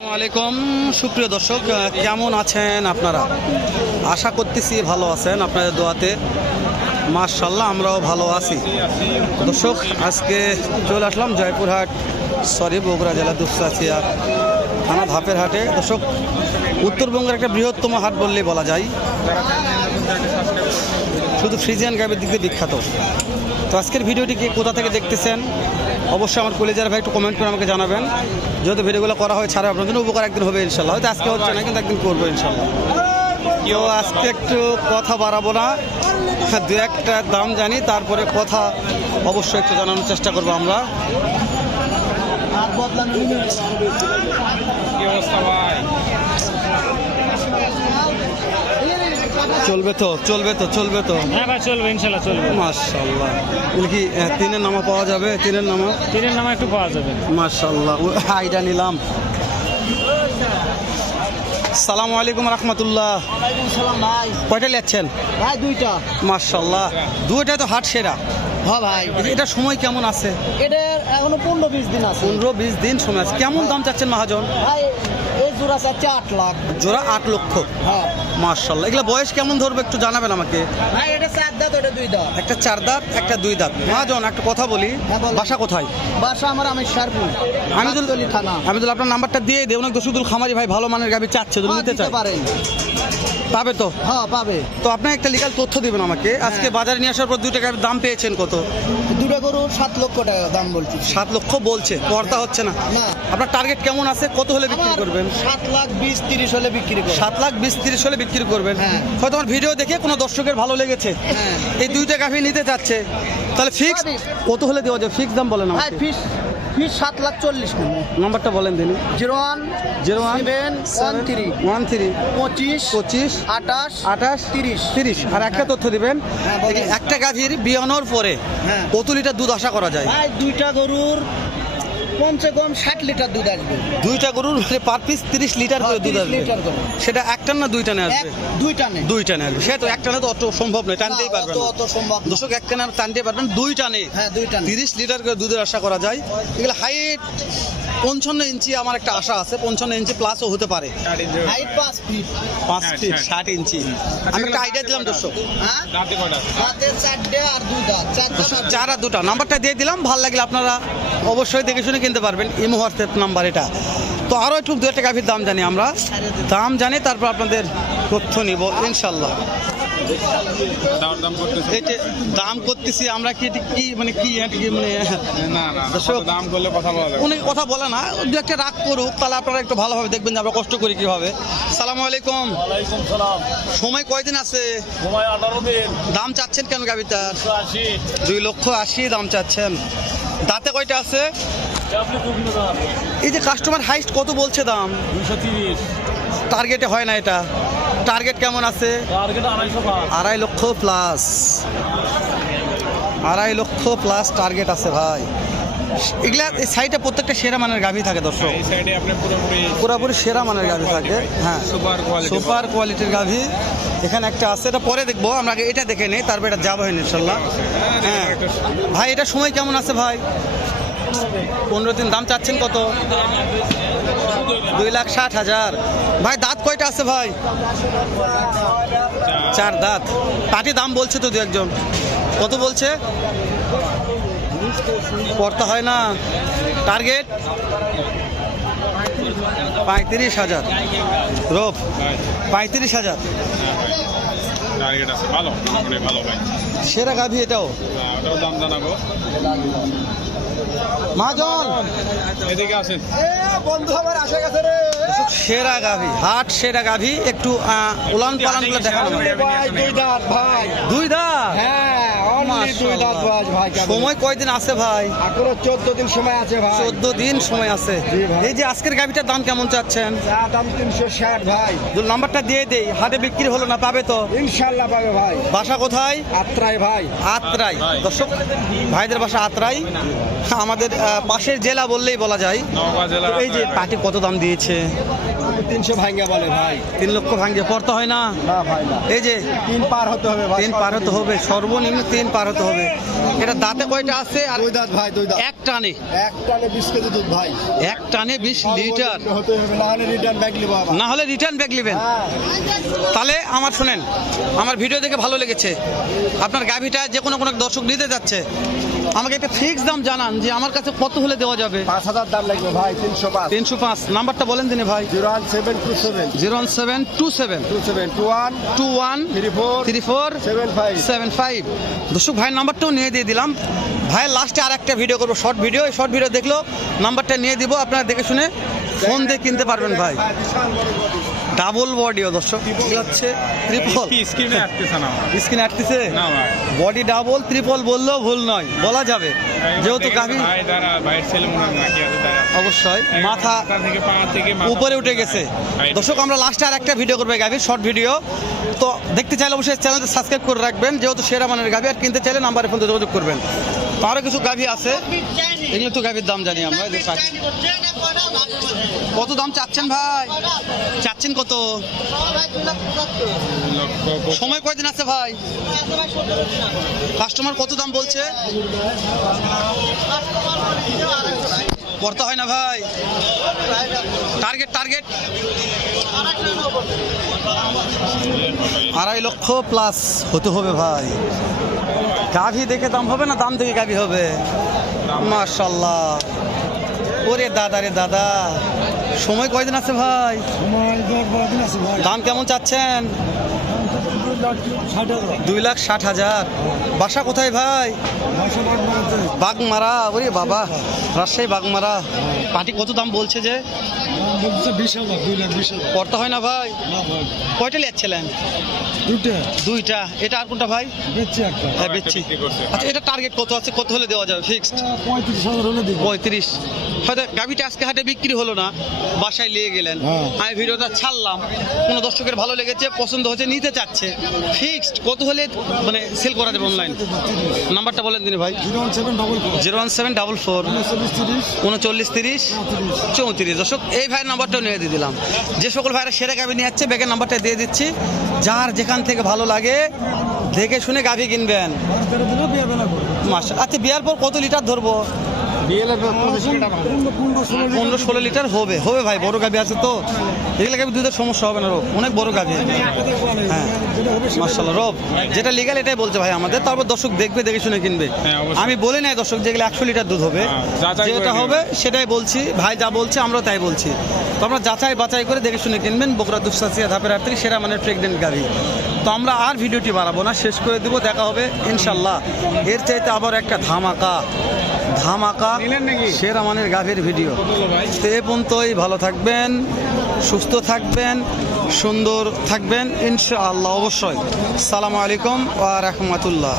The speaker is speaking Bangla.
আলাইকুম। সুপ্রিয় দর্শক কেমন আছেন আপনারা? আশা করতেছি ভালো আছেন আপনাদের দোয়াতে। মার্শাল্লাহ আমরাও ভালো আছি। দর্শক, আজকে চলে আসলাম জয়পুরহাট, সরি, বগুড়া জেলা দুপসাচিয়া থানা ধাপের হাটে। দর্শক, উত্তরবঙ্গের একটা বৃহত্তম হাট বললেই বলা যায়। শুধু ফ্রিজিয়ান গাবের দিক দিয়ে বিখ্যাত। তো আজকের ভিডিওটি কে কোথা থেকে দেখতেছেন? অবশ্যই আমার কলেজের ভাই একটু কমেন্ট করে আমাকে জানাবেন। যেহেতু ভিডিওগুলো করা হয় ছাড়া আপনার জন্য উপকার একদিন হবে ইনশাল্লাহ। হয়তো আজকে হচ্ছে না কিন্তু একদিন করব ইনশাল্লাহ। কেউ আজকে একটু কথা বাড়াবো না। হ্যাঁ, দু একটা দাম জানি তারপরে কথা অবশ্যই একটু জানানোর চেষ্টা করব আমরা। কি অবস্থা চলবে তো চলবে তো চলবে তো। হ্যাঁ ভাই চলবে ইনশাল্লাহ চলবে। মার্শাল্লাহ এগুলো কি আহ, তিনের নামা পাওয়া যাবে? তিনের নামা? তিনের নামা একটু পাওয়া যাবে। মার্শাল্লাহ আইডা নিলাম। সালামু আলাইকুম রহমতুল্লাহ। ভাই। কয়টা নিচ্ছেন ভাই দুইটা। মার্শাল্লাহ দুইটাই তো হাট সেরা। হ্যাঁ ভাই। এটা সময় কেমন আছে? এটা এখনও পনেরো বিশ দিন আছে। পনেরো বিশ দিন সময় আছে। কেমন দাম চাচ্ছেন মহাজন? ভাই জোড়া চাচ্ছে আট লাখ। জোড়া আট লক্ষ? হ্যাঁ। মার্শাল্লাহ এগুলো বয়স কেমন ধরবে একটু জানাবেন আমাকে? ভাই এটা চার দাঁত ওটা দুই দাঁত। একটা চার দাঁত একটা দুই দাঁত। মহাজন একটা কথা বলি। হ্যাঁ, বাসা কোথায়? বাসা আমার আমি শারপুর আমি তো থানা। আমি তো আপনার নাম্বারটা দিয়ে দিই অনেক দোষুদুল খামারি ভাই ভালো মানের গাবি চাচ্ছে হ্যাঁ, নিতে চাই পারেন। পাবে তো? হ্যাঁ পাবে। তো আপনি একটা লিগাল তথ্য দিবেন আমাকে। আজকে বাজারে নিয়ে আসার পর দুই টাকার দাম পেয়েছেন কত? দুটো গরু সাত লক্ষ টাকা দাম বলছি। সাত লক্ষ বলছে পর্দা হচ্ছে না। না। আপনার টার্গেট কেমন আছে? কত হলে বিক্রি করবেন? সাত লাখ বিশ তিরিশ হলে বিক্রি করবেন সাত লাখ বিশ তিরিশ হলে বিক্রি করবেন। হ্যাঁ। হয়তো আমার ভিডিও দেখে কোনো দর্শকের ভালো লেগেছে। হ্যাঁ। এই দুইটা গাভি নিতে চাচ্ছে তাহলে ফিক্স কত হলে দেওয়া যাবে ফিক্স দাম বলেন না আমাকে ফিস সাত লাখ চল্লিশ নাম্বারটা বলেন দিন। Zero one zero one seven one three one three পঁচিশ পঁচিশ আঠাশ আঠাশ তিরিশ। তিরিশ। আর একটা তথ্য দিবেন হ্যাঁ, একটা গাভীর বিয়ানোর পরে হ্যাঁ। কত লিটার দুধ আশা করা যায়? দুইটা গরুর কমসে কম ষাট লিটার দুধ আসবে। দুইটা গরুর পার পিস তিরিশ লিটার করে হ্যাঁ, দুধ আসবে। লিটার করে। সেটা একটা না দুইটা না এক আসবে? দুইটা নেই দুইটা না আসবে। সে তো একটা না তো অত সম্ভব নয় টানতেই পারবেন অত না। অত সম্ভব। দর্শক একটা না টানতে পারবেন দুইটা নেই হ্যাঁ দুইটা নেই তিরিশ লিটার করে দুধের আশা করা যায়। এগুলো হাইট পঞ্চান্ন ইঞ্চি আমার একটা আশা আছে পঞ্চান্ন ইঞ্চি প্লাসও হতে পারে। পাঁচ ফিট হ্যাঁ, ফিট ষাট। ইঞ্চি। আমি একটা আইডিয়া দিলাম দর্শক। হ্যাঁ? দুই চার আর দুটা। নাম্বারটা দিয়ে দিলাম ভালো লাগলে আপনারা অবশ্যই দেখে শুনে কিনতে পারবেন। ইমো হোয়াটসঅ্যাপ নাম্বার এটা। তো আরও একটু দু একটা গাভীর দাম জানি আমরা। দাম জানি তারপর আপনাদের তথ্য নিব ইনশাল্লাহ দাম করতেছে। আমরা কি এটি কি মানে কি মানে না না দাম করলে কথা বলা যাবে কথা বলে না দু একটা রাগ করুক তাহলে আপনারা একটু ভালোভাবে দেখবেন যে আমরা কষ্ট করি কীভাবে। সালাম আলাইকুম। ওয়ালাইকুম সময় কয়দিন আছে? সময় আঠারো দিন। দাম চাচ্ছেন কেন গাবিটার দুই লক্ষ আশি দাম চাচ্ছেন। দাঁতে কয়টা আছে? এই যে কাস্টমার হাইস্ট কত বলছে দাম? টার্গেটে হয় না এটা। টার্গেট কেমন আছে? আড়াই লক্ষ প্লাস আড়াই লক্ষ প্লাস টার্গেট আছে ভাই। এগুলা এই সাইডে প্রত্যেকটা সেরা মানের গাভী থাকে দর্শক। পুরোপুরি সেরা মানের গাভী থাকে। হ্যাঁ। সুপার কোয়ালিটি সুপার কোয়ালিটির গাভী। এখানে একটা আছে, এটা পরে দেখব, আমরা আগে এটা দেখে নেই, তারপর এটা যাব ইনশাল্লাহ। হ্যাঁ। ভাই, এটা সময় কেমন আছে ভাই? পনেরো দিন দাম চাচ্ছেন কত? দুই লাখ ষাট হাজার। ভাই, দাঁত কয়টা আছে ভাই? চার দাঁত। পাটি দাম বলছে তো দু একজন। কত বলছে? পড়তে হয় না। টার্গেট? পঁয়ত্রিশ হাজার। রোপ পঁয়ত্রিশ হাজার। টার্গেট আছে ভালো ভালো ভাই। সেরা গাভী এটাও। হ্যাঁ, ওটাও দাম জানাব। মাজন! এদিকে আসেন। বন্ধু আমার আসে গেছে রে। সেরা গাভী হাট সেরা গাভী। একটু উলান পালানগুলো দেখানো। দুই দাঁত ভাই। দুই দাঁত? হ্যাঁ। সময় কয়দিন আছে ভাই? এখনও চোদ্দ দিন সময় আছে ভাই। চোদ্দ দিন সময় আছে। এই যে আজকের গাভিটার দাম কেমন চাচ্ছেন? দাম তিনশো ষাট ভাই। নাম্বারটা দিয়ে দেই হাটে বিক্রি হলো না পাবে তো? ইনশাল্লাহ পাবে ভাই। বাসা কোথায়? আত্রাই ভাই। আত্রাই। দর্শক ভাইদের বাসা আত্রাই। আমাদের আহ, পাশের জেলা বললেই বলা যায়। নওগাঁ জেলার তো এই যে পাটি কত দাম দিয়েছে? তিনশো ভাঙ্গা বলে ভাই। তিন লক্ষ ভাঙ্গে পড়তে হয় না? না ভাই এই যে তিন পার হতে হবে ভাই তিন পার হতে হবে সর্বনিম্ন তিন পার হতে হবে। এটা দাঁতে কয়টা আছে? আর ওই দাঁত ভাই দুই দাঁত। এক টানে? এক টানে বিশ কেজি দুধ ভাই। এক টানে বিশ লিটার? হতে হবে না হলে রিটার্ন ব্যাগ নিব না হলে রিটার্ন ব্যাগ নেবেন। হ্যাঁ। তাহলে আমার শুনেন আমার ভিডিও দেখে ভালো লেগেছে। আপনার গাভিটা যে কোনো কোনো দর্শক নিতে যাচ্ছে। আমাকে একটা ফিক্স দাম জানান যে আমার কাছে কত হলে দেওয়া যাবে। পাঁচ হাজার দাম লাগবে ভাই তিনশো পাঁচ। তিনশো পাঁচ। নাম্বারটা বলেন দিনে ভাই। Zero one seven two seven. Zero one seven two seven. Two seven two one. Two one three four three four seven five. Seven five. দর্শক ভাইয়ের নাম্বারটাও নিয়ে দিয়ে দিলাম। ভাইয়ের লাস্টে আর একটা ভিডিও করব শর্ট ভিডিও এই শর্ট ভিডিও দেখল নাম্বারটা নিয়ে দিব আপনারা দেখে শুনে ফোন দিয়ে কিনতে পারবেন ভাই। ডাবল বডিও দর্শক। হচ্ছে? ট্রিপল স্ক্রিনে আসতেছে না। স্ক্রিন আটতেছে না ভাই। বডি ডাবল ট্রিপল বললেও ভুল নয়। বলা যাবে। যেহেতু গাভি ভাই দাঁড়া ভাইয়ের ছেলে নাকি আছে দাঁড়া। অবশ্যই। মাথা থেকে পা থেকে উপরে উঠে গেছে। দর্শক আমরা লাস্টে আর একটা ভিডিও করব গাভি শর্ট ভিডিও তো দেখতে চাইলে অবশ্যই চ্যানেলটা সাবস্ক্রাইব করে রাখবেন। যেহেতু সেরা মানের গাভি আর কিনতে চাইলে নাম্বারে ফোন যোগাযোগ করবেন। তো আরও কিছু গাভি আছে? এগুলো তো গাভীর দাম জানি আমরা। কত দাম চাচ্ছেন ভাই? চাচ্ছেন কত? সময় কয়দিন আছে ভাই? কাস্টমার কত দাম বলছে? করতে হয় না ভাই? টার্গেট টার্গেট আড়াই লক্ষ প্লাস হতে হবে ভাই। গাভি দেখে দাম হবে না? দাম দেখে গাভি হবে। মাশাল্লাহ ওরে দাদা রে দাদা। সময় কয়দিন আছে ভাই? দাম কেমন চাচ্ছেন? দুই লাখ ষাট হাজার। বাসা কোথায় ভাই? বাগমারা। ওরে বাবা। রাজশাহী বাগমারা। পাটি কত দাম বলছে যে? হয় না ভাই? কয়টা লিয়াচ্ছিলেন দুইটা। এটা আর কোনটা ভাই? বেচছি একটা। হ্যাঁ বেচছি। আচ্ছা এটা টার্গেট কত আছে? কত হলে দেওয়া যাবে? ফিক্সড পঁয়ত্রিশ হাজার হলে দিব। পঁয়ত্রিশ। হয়তো গাভিটা আজকে হাটে বিক্রি হলো না বাসায় নিয়ে গেলেন। হ্যাঁ। আমি ভিডিওটা ছাড়লাম। কোনো দর্শকের ভালো লেগেছে পছন্দ হচ্ছে নিতে চাচ্ছে। ফিক্সড কত হলে মানে সেল করা যাবে অনলাইন নাম্বারটা বলেন দিন ভাই। Zero one seven double four. Zero one seven double four. উনচল্লিশ তিরিশ। উনচল্লিশ তিরিশ। চৌত্রিশ। দর্শক এই ভাইয়ের নাম্বারটাও নিয়ে দিয়ে দিলাম। যে সকল ভাইয়েরা সেরে গাভি নিয়ে যাচ্ছে ব্যাগের নাম্বারটা দিয়ে দিচ্ছি। যার যেখান থেকে ভালো লাগে দেখে শুনে গাভি কিনবেন। আচ্ছা বিয়ার পর কত লিটার ধরবো? পনেরো ষোলো লিটার হবে। হবে ভাই বড় গাভি আছে তো। এগুলো গাভি দুধের সমস্যা হবে না রোগ অনেক বড় গাভি হ্যাঁ মার্শাল্লাহ রব যেটা লিগাল এটাই বলছে ভাই আমাদের তারপর দর্শক দেখবে দেখে শুনে কিনবে। হ্যাঁ, আমি বলে নাই দর্শক যেগুলো একশো লিটার দুধ হবে। হ্যাঁ, যেটা হবে সেটাই বলছি ভাই যা বলছে আমরাও তাই বলছি। তো আমরা যাচাই বাছাই করে দেখে শুনে কিনবেন বকরা দুঃসাসিয়া ধাপের হাট থেকে সেরা মানে প্রেগনেন্ট গাভি তো আমরা আর ভিডিওটি বাড়াবো না শেষ করে দেবো দেখা হবে ইনশাল্লাহ এর চাইতে আবার একটা ধামাকা। ধামাকা? সেরা মানের গাভীর ভিডিও। তো এ পর্যন্তই ভালো থাকবেন সুস্থ থাকবেন সুন্দর থাকবেন ইনশাআল্লাহ অবশ্যই। সালামু আলাইকুম ওয়া রাহমাতুল্লাহ।